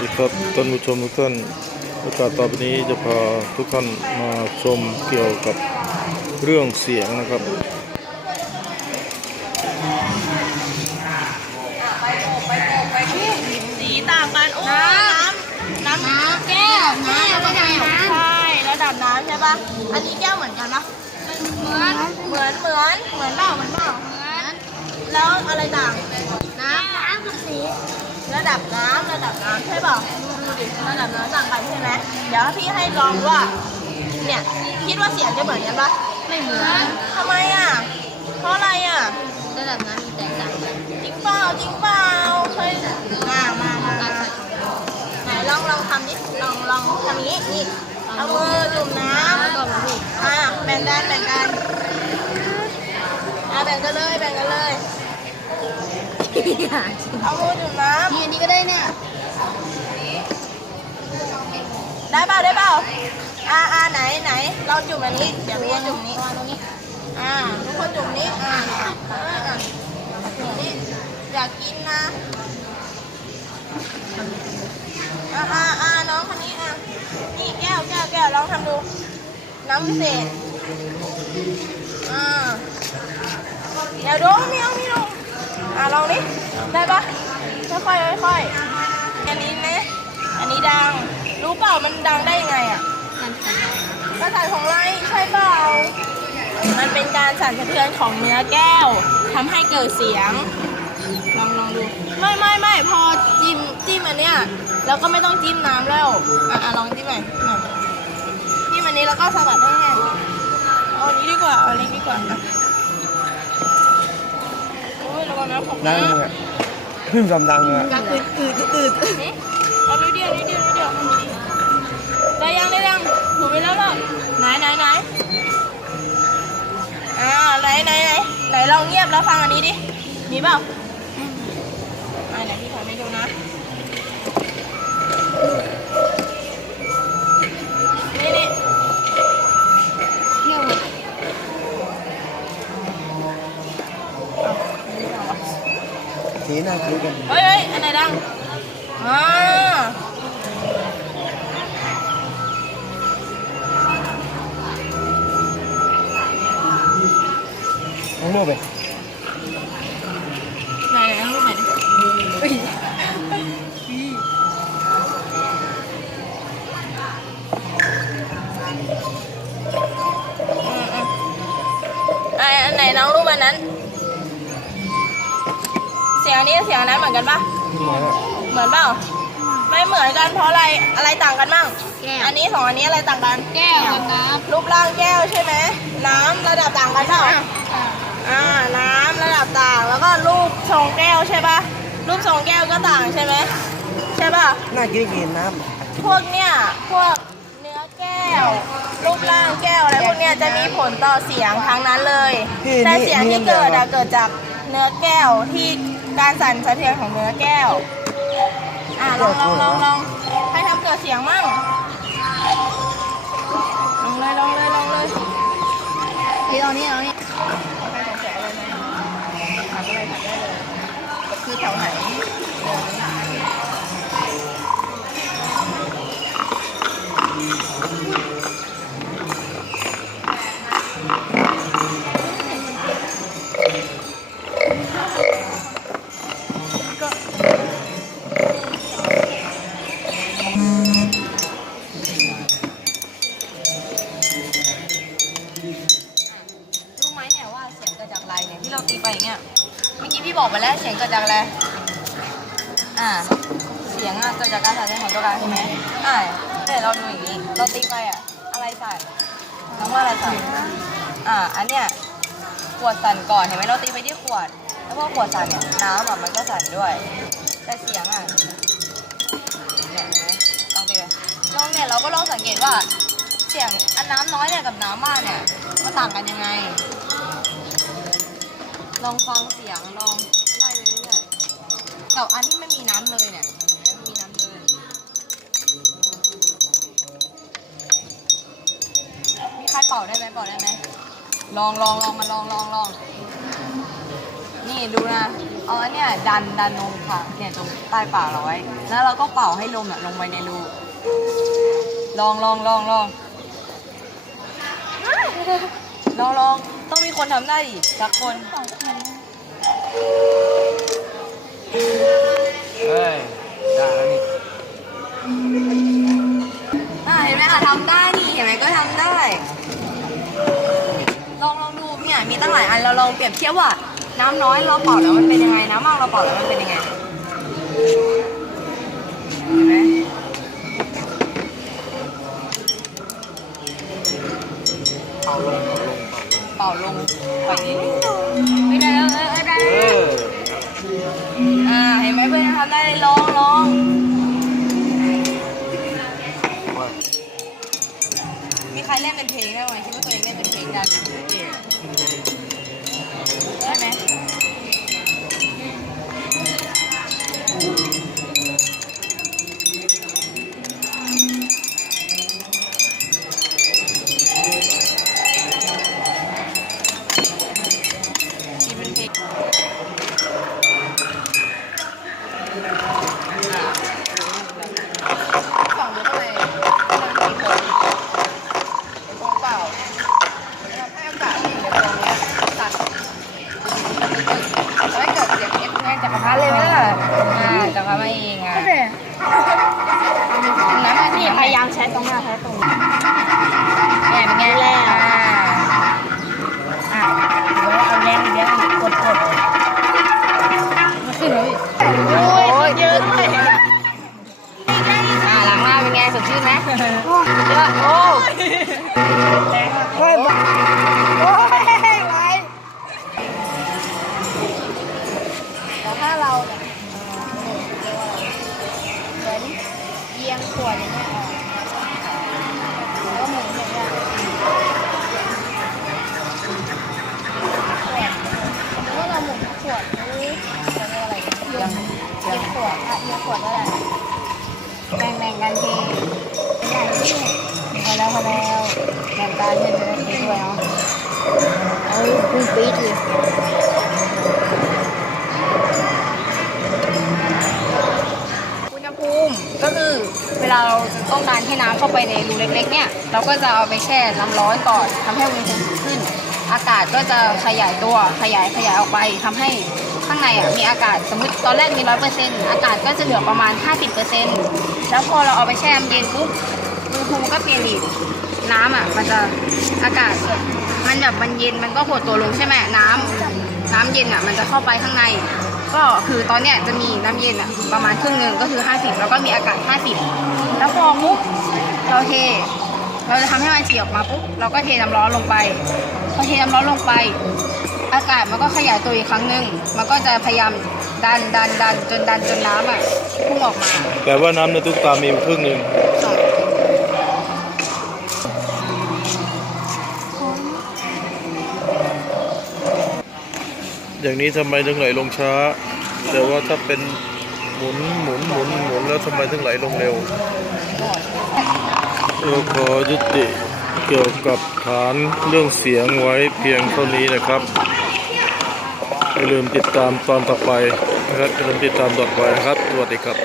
ดีครับท่านผู้ชมทุกท่านโอกาสต่อไปนี้จะพาทุกท่านมาชมเกี่ยวกับเรื่องเสียงนะครับสีต่างกันโอ้น้ำน้ำน้ำแก้วน้ำก็ได้น้ใช่ระดับน้ำใช่ปะอันนี้แก้วเหมือนกันปะำเหมือนเหมือนเหมือนเหมือนเปล่าเหมือนเปล่าเหมือนแล้วอะไรต่างน้ำน้ำกับสี ระดับน้ำระดับน้ำใช่เปล่าดูดิระดับน้ำต่างกันใช่ไหมเดี๋ยวพี่ให้ลองว่า เนี่ยคิดว่าเสียงจะเหมือนกันปะไม่เหมือนทำไมอะ เพราะอะไรอะ ระดับน้ำมีแตกต่างกันจริงเปล่าจริงเปล่าเคยมามามามาไหนลองลองทำดิลองลองทำอย่างนี้นี่เอามือจุ่มน้ำแล้วก็มาลูกอะแบ่งกันแบ่งกันอะแบ่งกันเลยแบ่งกันเลย เอามือจุ่มน้นี่อันนี้ก็ได้เนี่ย ได้เปล่าได้เปล่าอ่าอ่าไหนไหน เราจุ่มอันนี้ เดี๋ยวพี่จุ่มนี้วางตรงนี้อ่าทุกคนจุ่มนี้อ่าเอออะจุ่มนี้อยากกินนะอ่าอ่าอ่าน้องคนนี้อะนี่แก้วแก้วแก้วลองทำดู น้ำพิเศษอ่าเดี๋ยวดูม่เอาไม่เอ่าลองดิได้ปะค่อยๆค่อยๆอันนี้นะอันนี้ดัง รู้เปล่ามันดังได้ยังไงอะกันกันกระสาของไรใช่เปล่า มันเป็นการสั่นสะเทือนของเนื้อแก้วทำให้เกิดเสียง ลองลองดู ไม่ไม่ไม่พอจิ้มจิ้มอันเนี้ยแล้วก็ไม่ต้องจิ้มน้ำแล้วอะอะลองจิ้มหน่อยหน่อยจิ้มอันนี้แล้วก็สะบัดให้แห้งเอาอันนี้ดีกว่า เอาอันนี้ดีกว่าอะ อ้ยระวังนะผมดันะงขึ้นสำดังเลยกักอืดอืดอืดนี่เอานิดเดียวนิดเดียวนิดเดียวได้ยังได้ยังถูไปแล้วหรอไหนไหนไหนอ่าไหนไหนไหนไหนลองเงียบแล้วฟังอันนี้ดิมีเปล่าอ่าไหนพี่ขอไม่ดูนะ นี่นี่ เที่ยว สีหน้าคุยกันเฮ้ยเฮ้ นี้เสียงนั้นเหมือนกันปะขึ้นมาแล้วเหมือนเปล่า ไม่เหมือนกันเพราะอะไร อะไรต่างกันบ้างแก้วอันนี้สองอันนี้อะไรต่างกัน แก้วกับน้รูปร่างแก้วใช่ไหม น้ำระดับต่างกันเปล่าำอ่า น้ำระดับต่าง แล้วก็รูปทรงแก้วใช่ปะรูปทรงแก้วก็ต่างใช่ไหม ใช่ปะน่ากินกินน้พวกเนี่ยพวกเนื้อแก้ว รูปร่างแก้วอะไรพวกเนี้ยจะมีผลต่อเสียงทั้งนั้นเลย แต่เสียงที่เกิดอะเกิดจากเนื้อแก้วที่ การสั่นสะเทือนของเนื้อแก้ว อ่าลองลองลองลองให้ทำเกิดเสียงมั่งลองเลยลองเลยลองเลยนี่เอานี่เอานี่ใครสงสัยอะไรไหมถามอะไรถามได้เลยคือแถวไหน ไปเงี้ยเมื่อกี้พี่บอกไปแล้วเสียงเกิดจากอะไรอ่า เสียงอะเกิดจากการสั่นสะเทือนของตัวการใช่ไหมอ่าแต่เราดูอย่างนี้เราตีไปอะ อะไรสั่นน้องว่าอะไรสั่นอ่า อันเนี้ยขวดสั่นก่อนเห็นไหมเราตีไปที่ขวด แล้วพอขวดสั่นเนี่ยน้ำอะมันก็สั่นด้วย แต่เสียงอะเนี่ยเห็นไหมลองตีไปลองเนี่ยเราก็ลองสังเกตว่า เสียงอันน้ำน้อยเนี่ยกับน้ำมากเนี่ยมันต่างกันยังไง ลองฟังเสียงลองไล่ไปเรื่อยๆแต่อันที่ไม่มีน้ำเลยเนี่ยเห็นไหมม่มีน้ำเลยมีใครเป่าได้ไหมเป่าได้ไหมลองลองลองมาลองลองลองนี่ดูนะเอาอันเนี่ยดันดันนมค่ะเนี่ยตรงใต้ปากเราไว้แล้วเราก็เป่าให้ลมอะลงไปในรูลองลองลองลอง ลองลองต้องมีคนทำได้อีกสักคนเฮ้ยได้แล้วนี่อ่าเห็นไหมคะทำได้นี่เห็นไหมก็ทำได้ ลองลองดูเนี่ยมีตั้งหลายอันเราลองเปรียบเทียบว่า น้ำน้อยเราเป่าแล้วมันเป็นยังไง น้ำมากเราเป่าแล้วมันเป็นยังไง เห็นไหมเป่า ลงเป่าลงปล่อยนิดนึงไม่ได้แล้วเออเออได้เอแล้วออ่าเห็นไหมเพื่อนทำได้ลยลองลองมีใครเล่นเป็นเพลงได้ไหมคิดว่าตัวเองเล่นเป็นเพลงได้ไหมได้ไหม น้าใช้ตรงนี้แย่เป็นไงแล้วอะเดี๋ยวเอาแรงอีกเดี๋ยวกดกดมาขึ้นเลยโอ้ยเยอะด้วยอ่าล้างหน้าเป็นไงสดชื่นไหมเยอะโอ้ย กันเพื่อนจะได้ทีด้วยเนาะเอาปุ้งปี๊ดเลยอุณหภูมิก็คือเวลาเราจะต้องการให้น้ำเข้าไปในรูเล็กๆ เนี่ย เราก็จะเอาไปแช่น้ำร้อนก่อนทำให้อุณหภูมิสูงขึ้น อากาศก็จะขยายตัวขยายขยายออกไปทำให้ข้างในอะมีอากาศสมมติตอนแรกมีร้อยเปอร์เซ็นต์อากาศก็จะเหลือประมาณ 50เปอร์เซนต์แล้วพอเราเอาไปแช่น้ำเย็นปุ๊บอุณหภูมิก็เปลี่ยนอีก น้ำอะ มันจะอากาศ มันแบบมันเย็นมันก็หดตัวลงใช่ไหมน้ำน้ำเย็นอะ มันจะเข้าไปข้างใน ก็คือตอนเนี้ยจะมีน้ำเย็นอะประมาณครึ่งหนึ่งก็คือ 50 แล้วก็มีอากาศ 50 แล้วพอมุกเราเท เราจะทำให้มันเฉียออกมาปุ๊บเราก็เทน้ำร้อนลงไปพอเทน้ำร้อนลงไป อากาศมันก็ขยายตัวอีกครั้งหนึ่งมันก็จะพยายามดันดันดันจนดันจนน้ำอะพุ่งออกมา แต่ว่าน้ำในตุ๊กตามีครึ่งหนึ่งอ ย่างนี้ทำไมถึงไหลลงช้า แต่ว่าถ้าเป็นหมุนหมุนหมุนหมุนแล้วทำไมถึงไหลลงเร็วเราขอยุติเกี่ยวกับฐานเรื่องเสียงไว้เพียงเท่านี้นะครับอย่าลืมติดตามตอนต่อไปนะครับอย่าลืมติดตามต่อไปนะครับสวัสดีครับ